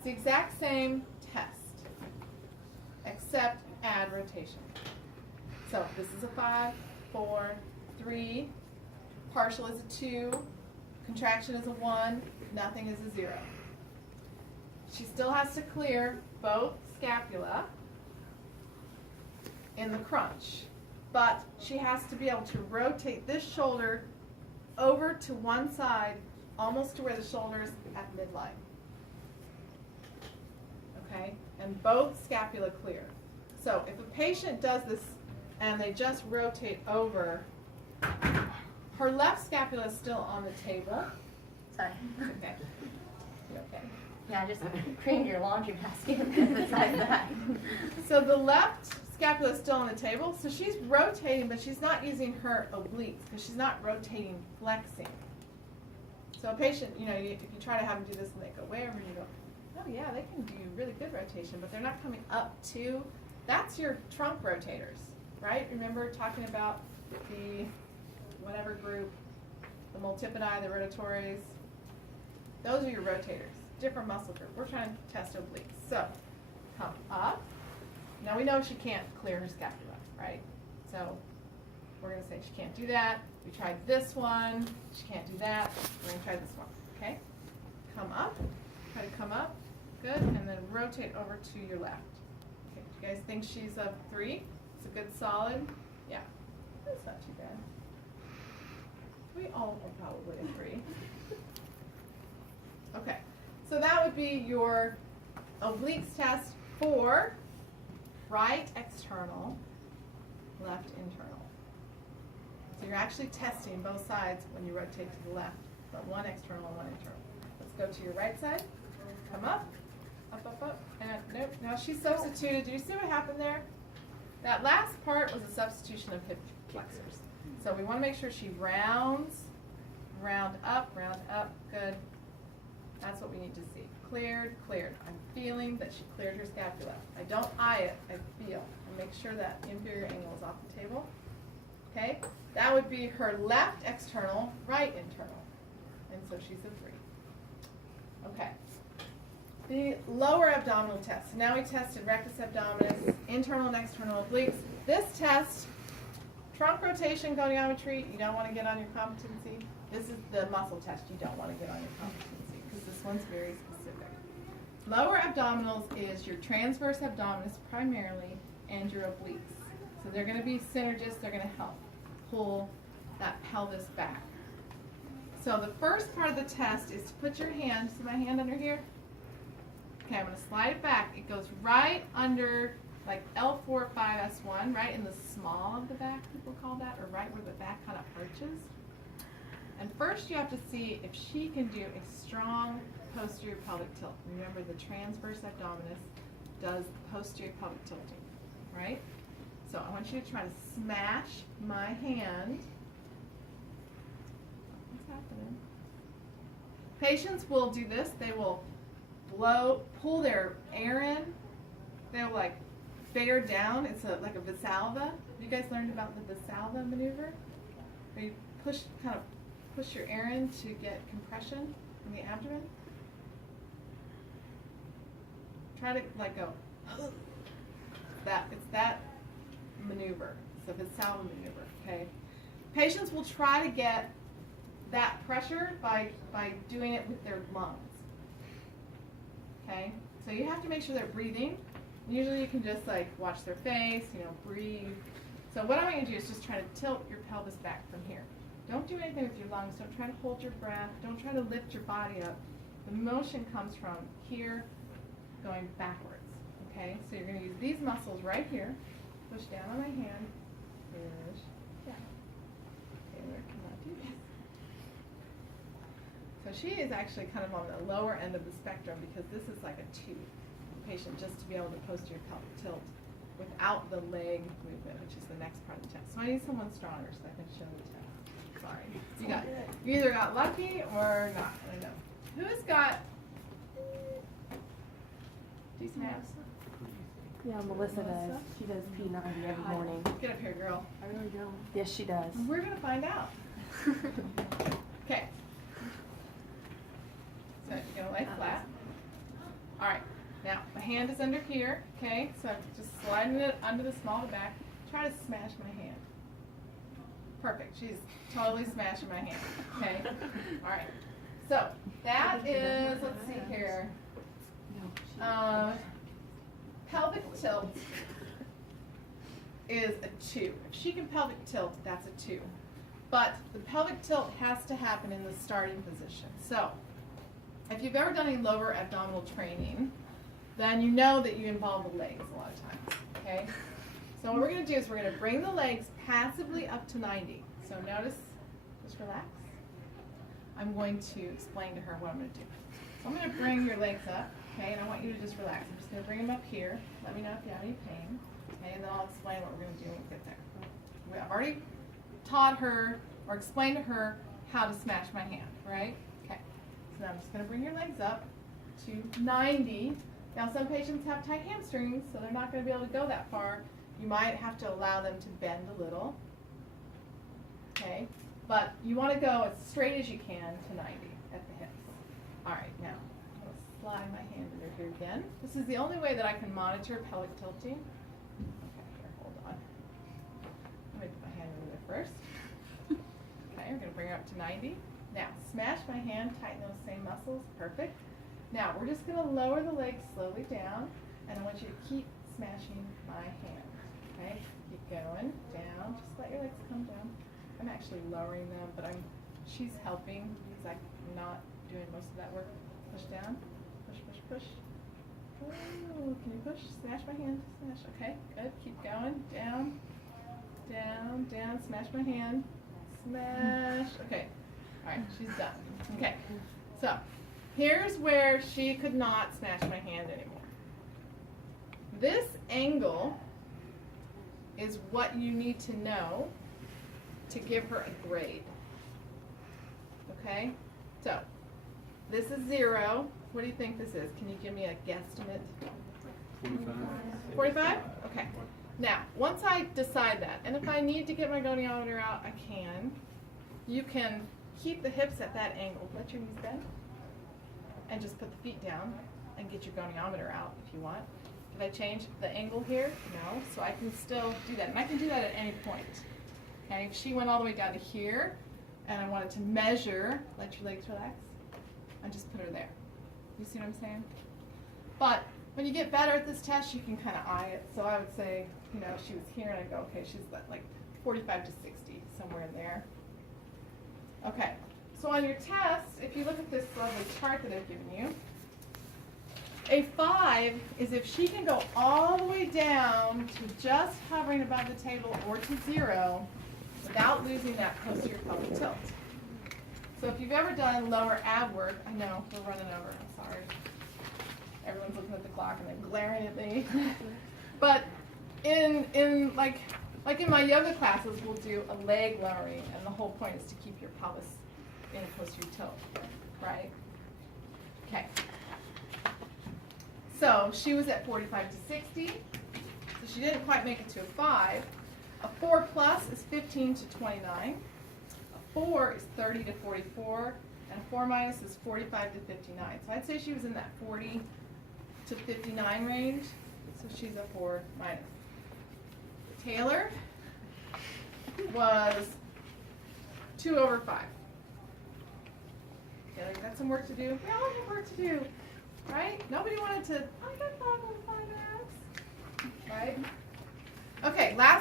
It's the exact same test, except add rotation. So this is a 5, 4, 3, partial is a 2, contraction is a 1, nothing is a 0. She still has to clear both scapula in the crunch, but she has to be able to rotate this shoulder over to one side, almost to where the shoulder is at midline. Okay, and both scapula clear. So if a patient does this and they just rotate over, her left scapula is still on the table. Sorry. Okay. You okay? Yeah, I just cleaned your laundry basket besides that. So the left scapula is still on the table, so she's rotating, but she's not using her obliques because she's not rotating, flexing. So a patient, you know, if you try to have them do this and they go way over, you go, oh yeah, they can do really good rotation, but they're not coming up to, that's your trunk rotators, right? Remember talking about the whatever group, the multipodi, the rotatories, those are your rotators, different muscle group. We're trying to test obliques. So come up. Now we know she can't clear her scapula, right? So we're going to say she can't do that. We tried this one. She can't do that. We're going to try this one, okay? Come up. Try to come up. Good. And then rotate over to your left. Okay. Do you guys think she's a 3? It's a good solid? Yeah. That's not too bad. We all are probably a 3. Okay. So that would be your obliques test for right external, left internal. So you're actually testing both sides when you rotate to the left, but one external and one internal. Let's go to your right side. Come up, up, up, up, and nope. Now she substituted. Do you see what happened there? That last part was a substitution of hip flexors. So we want to make sure she rounds, round up, good. That's what we need to see. Cleared, cleared. I'm feeling that she cleared her scapula. I don't eye it, I feel. And make sure that inferior angle is off the table. Okay? That would be her left external, right internal. And so she's a 3. Okay. The lower abdominal test. Now we tested rectus abdominis, internal and external obliques. This test, trunk rotation goniometry, you don't want to get on your competency. This is the muscle test you don't want to get on your competency because this one's very specific. Lower abdominals is your transverse abdominis primarily and your obliques. So they're going to be synergists. They're going to help pull that pelvis back. So the first part of the test is to put your hand, see my hand under here? Okay, I'm going to slide it back. It goes right under like L4, 5S1, right in the small of the back, people call that, or right where the back kind of arches. And first you have to see if she can do a strong posterior pelvic tilt. Remember, the transverse abdominis does posterior pelvic tilting, right? So I want you to try to smash my hand. What's happening? Patients will do this. They will pull their air in. They'll like bear down. It's like a Valsalva. You guys learned about the Valsalva maneuver? Where you kind of push your air in to get compression in the abdomen. Try to like go. It's that maneuver. It's a Valsalva maneuver. Okay. Patients will try to get that pressure by doing it with their lungs. Okay. So you have to make sure they're breathing. Usually you can just like watch their face, breathe. So what I'm going to do is just try to tilt your pelvis back from here. Don't do anything with your lungs. Don't try to hold your breath. Don't try to lift your body up. The motion comes from here going backwards. Okay? So you're going to use these muscles right here. Push down on my hand. Push down. Taylor cannot do this. So she is actually kind of on the lower end of the spectrum because this is like a 2 patient just to be able to posterior pelvic tilt without the leg movement, which is the next part of the test. So I need someone stronger so I can show the test. Sorry. You either got lucky or not. I don't know. Who's got decent abs? Yeah, Melissa does. She does P90 every morning. Get up here, girl. I really don't. Yes, she does. We're going to find out. Okay. So you're going to lay flat. All right, now my hand is under here, okay? So I'm just sliding it under the small of the back. Try to smash my hand. Perfect, she's totally smashing my hand, okay? All right, so that is, let's see here. Pelvic tilt is a 2. If she can pelvic tilt, that's a 2. But the pelvic tilt has to happen in the starting position. So, if you've ever done any lower abdominal training, then you know that you involve the legs a lot of times, okay? So what we're going to do is we're going to bring the legs passively up to 90. So notice, just relax. I'm going to explain to her what I'm going to do. So I'm going to bring your legs up, okay, and I want you to just relax. I'm just going to bring them up here. Let me know if you have any pain, okay, and then I'll explain what we're going to do when we get there. I've already taught her or explained to her how to smash my hand, right? Okay, so now I'm just going to bring your legs up to 90. Now some patients have tight hamstrings, so they're not going to be able to go that far. You might have to allow them to bend a little, okay? But you want to go as straight as you can to 90 at the hips. All right, now I'm going to slide my hand under here again. This is the only way that I can monitor pelvic tilting. Okay, here, hold on. Let me put my hand under there first. Okay, we're going to bring her up to 90. Now, smash my hand, tighten those same muscles, perfect. Now, we're just going to lower the legs slowly down, and I want you to keep smashing my hand. Okay, keep going down. Just let your legs come down. I'm actually lowering them, but she's helping because I'm not doing most of that work. Push down, push, push, push. Oh, can you push? Smash my hand, smash. Okay, good. Keep going. Down, down, down. Smash my hand, smash. Okay, all right, she's done. Okay, so here's where she could not smash my hand anymore. This angle is what you need to know to give her a grade. Okay? So, this is 0. What do you think this is? Can you give me a guesstimate? 45. 45? Okay. Now, once I decide that, and if I need to get my goniometer out, I can. You can keep the hips at that angle. Let your knees bend. And just put the feet down and get your goniometer out if you want. Did I change the angle here? No. So I can still do that. And I can do that at any point. Okay, if she went all the way down to here and I wanted to measure, let your legs relax, I just put her there. You see what I'm saying? But when you get better at this test, you can kind of eye it. So I would say, you know, she was here and I go, okay, she's like 45 to 60, somewhere in there. Okay, so on your test, if you look at this lovely chart that I've given you, a 5 is if she can go all the way down to just hovering above the table or to 0 without losing that posterior pelvic tilt. So if you've ever done lower ab work, I know we're running over, I'm sorry. Everyone's looking at the clock and they're glaring at me. But in like in my yoga classes, we'll do a leg lowering, and the whole point is to keep your pelvis in a posterior tilt, right? Okay. So she was at 45 to 60, so she didn't quite make it to a 5. A 4 plus is 15 to 29. A 4 is 30 to 44, and a 4 minus is 45 to 59. So I'd say she was in that 40 to 59 range, so she's a 4 minus. Taylor was 2 over 5. Okay, got some work to do. We all have work to do, right? Nobody wanted to, I got 5 over 5 X, right? Okay, last